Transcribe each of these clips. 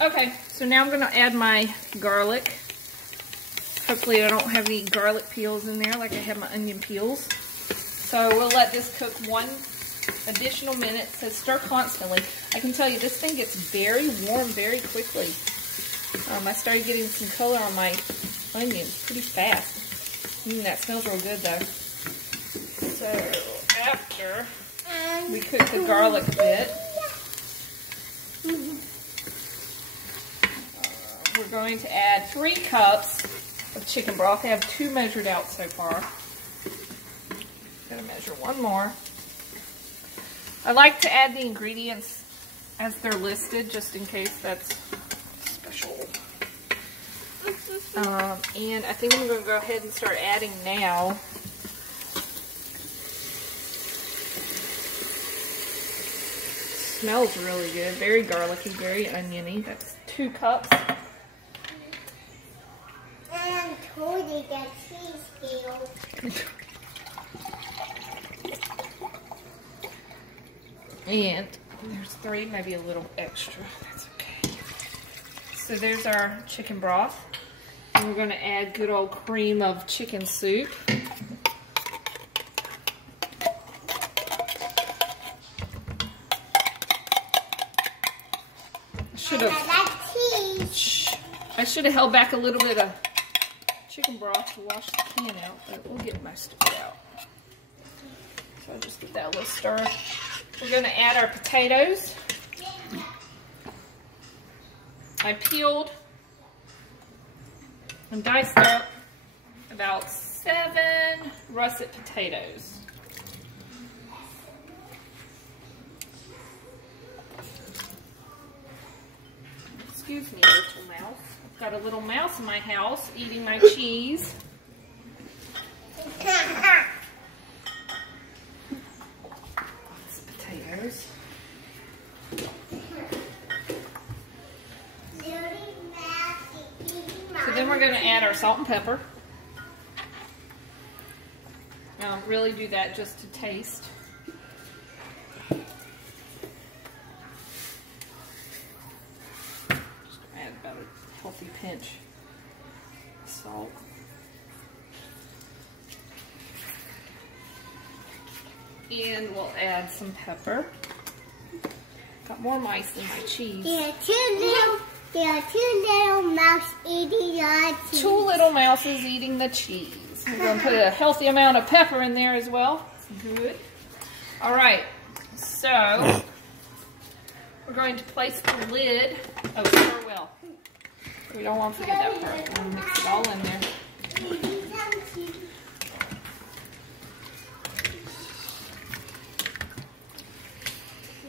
Okay, so now I'm going to add my garlic. Hopefully I don't have any garlic peels in there like I have my onion peels. So we'll let this cook 1 additional minute. It says stir constantly. I can tell you this thing gets very warm very quickly. I started getting some color on my onions pretty fast. That smells real good though. So after we cook the garlic a bit, we're going to add 3 cups of chicken broth. I have 2 measured out so far. Gonna measure 1 more. I like to add the ingredients as they're listed, just in case that's special. And I think I'm going to go ahead and start adding now. Smells really good. Very garlicky, very oniony. That's 2 cups. And totally got cheese scale. And there's 3, maybe a little extra. That's okay. So there's our chicken broth. And we're going to add good old cream of chicken soup. I should have held back a little bit of chicken broth to wash the can out, but we'll get most of it out. So I'll just give that a little stir. We're going to add our potatoes. I peeled and diced up about 7 russet potatoes. Excuse me, little mouse. I've got a little mouse in my house eating my cheese. Potatoes. So then we're going to add our salt and pepper. Really do that just to taste. Just add about a healthy pinch of salt. And we'll add some pepper. Got more mice than my cheese. There are two little mouse eating our cheese. 2 little mouses eating the cheese. We're going to put a healthy amount of pepper in there as well. Good. All right. So we're going to place the lid. Oh, stir well. We don't want to forget that part. We're going to mix it all in there.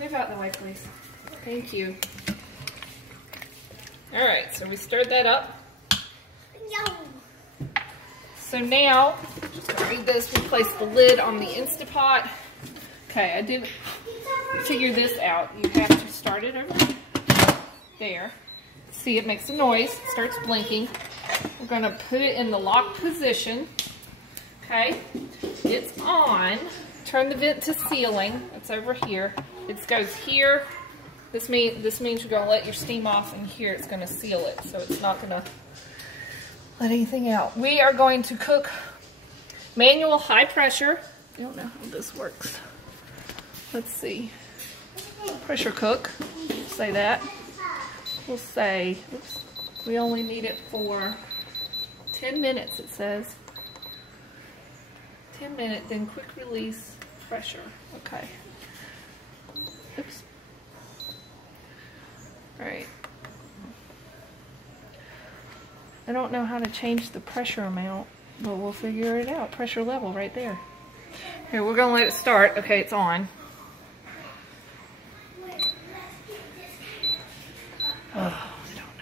Move out of the way, please. Thank you. All right, so we stirred that up. So now, just gonna read this, we place the lid on the Instapot. Okay, I did figure this out. You have to start it over there. See, it makes a noise, it starts blinking. We're gonna put it in the lock position. Okay, it's on. Turn the vent to ceiling. It's over here. It goes here. This means you're going to let your steam off, and here it's going to seal it, so it's not going to let anything out. We are going to cook manual high pressure. I don't know how this works. Let's see. Pressure cook. Say that. We'll say, oops, we only need it for 10 minutes, it says. 10 minutes, then quick release pressure. Okay. Oops. Alright. I don't know how to change the pressure amount, but we'll figure it out. Pressure level right there. Here, we're going to let it start. Okay, it's on. Oh, I don't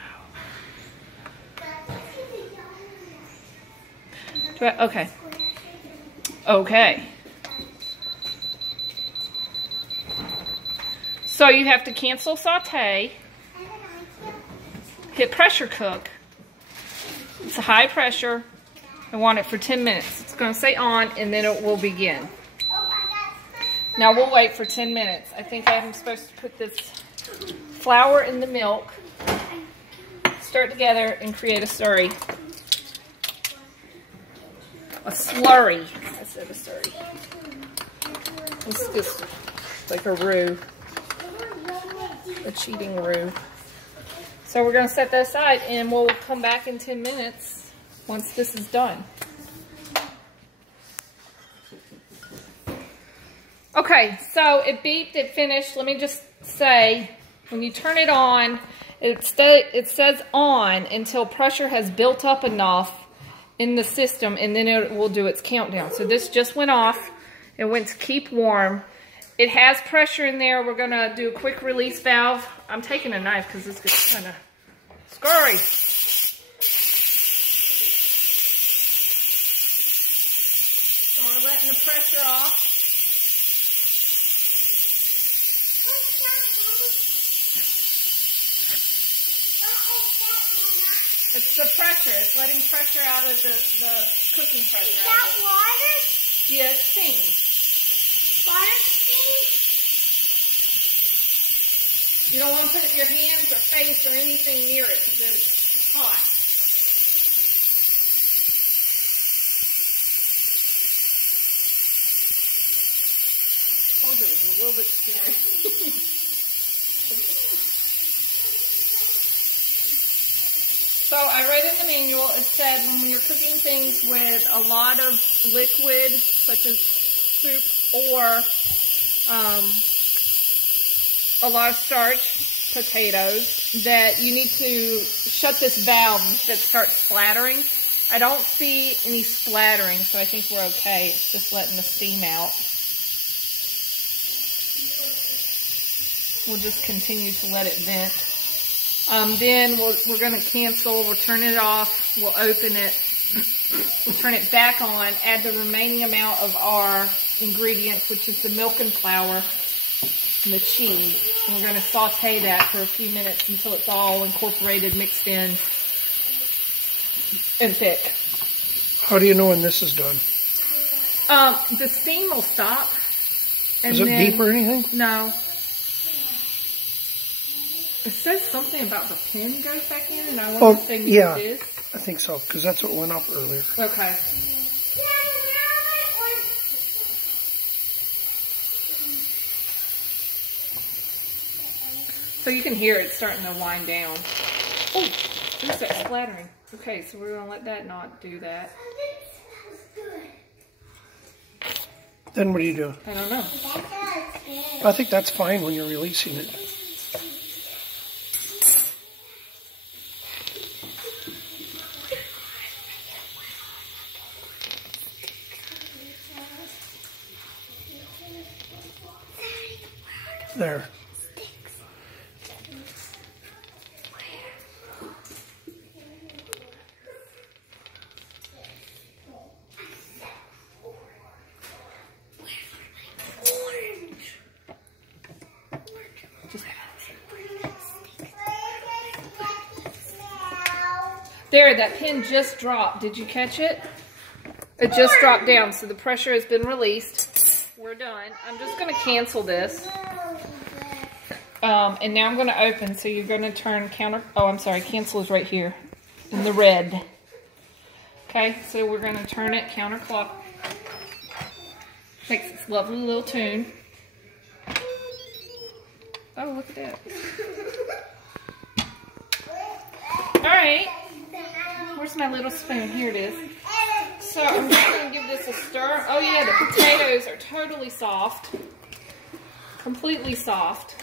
know. Okay. Okay. So you have to cancel saute, hit pressure cook. It's a high pressure. I want it for 10 minutes. It's going to say on, and then it will begin. Now we'll wait for 10 minutes. I think I'm supposed to put this flour in the milk. stir it together and create a slurry. A slurry. I said a slurry. It's just like a roux. A cheating roux. So we're going to set that aside and we'll come back in 10 minutes once this is done. Okay, so it beeped, it finished. Let me just say, when you turn it on, it says on until pressure has built up enough in the system, and then it will do its countdown. So this just went off. It went to keep warm. It has pressure in there. We're going to do a quick release valve. I'm taking a knife because this gets kind of scurry. So we're letting the pressure off. It's the pressure. It's letting pressure out of the cooking pressure. Is that water? Yeah, it's steam. Water steam? You don't want to put your hands or face or anything near it because it's hot. I told you it was a little bit scary. So I read in the manual, it said when you're cooking things with a lot of liquid, such as soup or a lot of starch, potatoes, that you need to shut this valve that starts splattering. I don't see any splattering, so I think we're okay. It's just letting the steam out. We'll just continue to let it vent. Then we're going to cancel. We'll turn it off. We'll open it. We'll turn it back on. Add the remaining amount of our ingredients, which is the milk and flour and the cheese. And we're going to saute that for a few minutes until it's all incorporated, mixed in, and thick. How do you know when this is done? The steam will stop. Does it beep or anything? No. It says something about the pin goes back in, and I want to say yeah, this. I think so, because that's what went up earlier. Okay. So you can hear it starting to wind down. Oh, there's that splattering. Okay, so we're going to let that not do that. Then what do you do? I don't know. I think that's fine when you're releasing it. There. There, that pin just dropped. Did you catch it? It just dropped down, so the pressure has been released. We're done. I'm just going to cancel this. And now I'm going to open, so you're going to turn cancel is right here in the red. Okay, so we're going to turn it counterclock. Makes this lovely little tune. Oh, look at that. Alright. Where's my little spoon? Here it is. So I'm just going to give this a stir. Oh yeah, the potatoes are totally soft. Completely soft.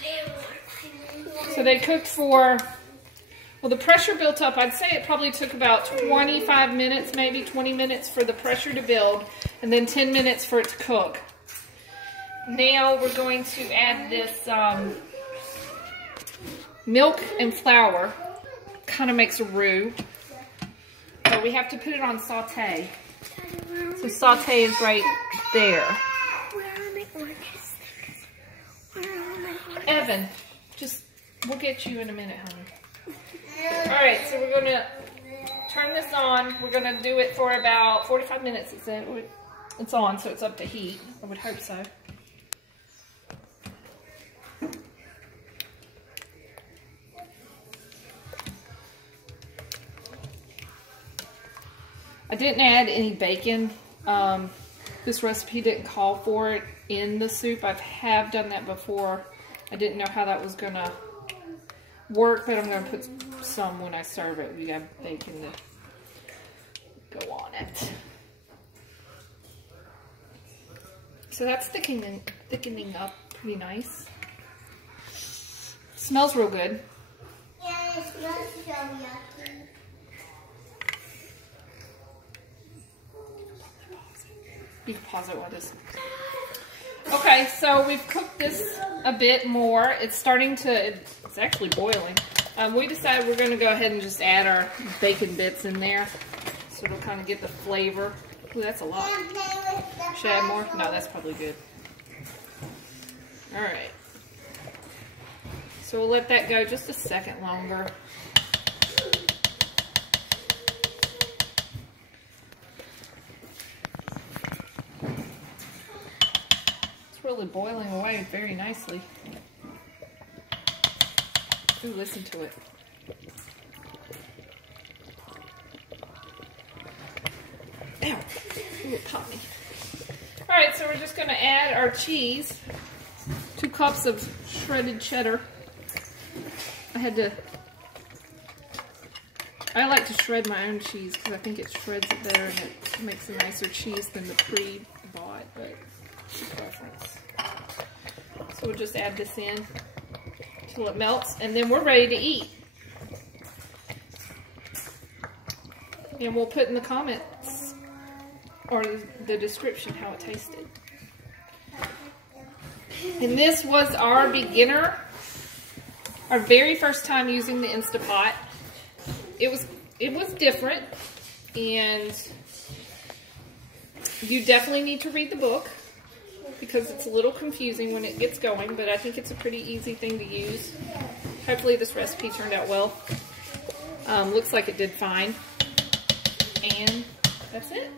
So they cooked for, well, the pressure built up. I'd say it probably took about 25 minutes, maybe 20 minutes for the pressure to build, and then 10 minutes for it to cook. Now we're going to add this milk and flour. Kind of makes a roux. So we have to put it on saute. So saute is right there. Evan, we'll get you in a minute, honey. Alright, so we're going to turn this on. We're going to do it for about 45 minutes. It's on, so it's up to heat. I would hope so. I didn't add any bacon. This recipe didn't call for it in the soup. I have done that before. I didn't know how that was going to work, but I'm going to put some when I serve it. We got bacon to go on it. So that's thickening up pretty nice. Smells real good. Yeah, it smells so yucky. You can pause it while this. Okay, so we've cooked this a bit more. It's starting to, it's actually boiling. We decided we're going to go ahead and just add our bacon bits in there. So it'll kind of get the flavor. Ooh, that's a lot. Should I add more? No, that's probably good. Alright. So we'll let that go just a second longer. Really boiling away very nicely. Ooh, listen to it. Ow. Ooh, it caught me. Alright, so we're just going to add our cheese. 2 cups of shredded cheddar. I like to shred my own cheese because I think it shreds it better and it makes a nicer cheese than the pre-bought, but it's a preference. So we'll just add this in until it melts, and then we're ready to eat. And we'll put in the comments or the description how it tasted. And this was our beginner, our very first time using the Instapot. It was different, and you definitely need to read the book because it's a little confusing when it gets going, but I think it's a pretty easy thing to use. Hopefully this recipe turned out well. Looks like it did fine. And that's it.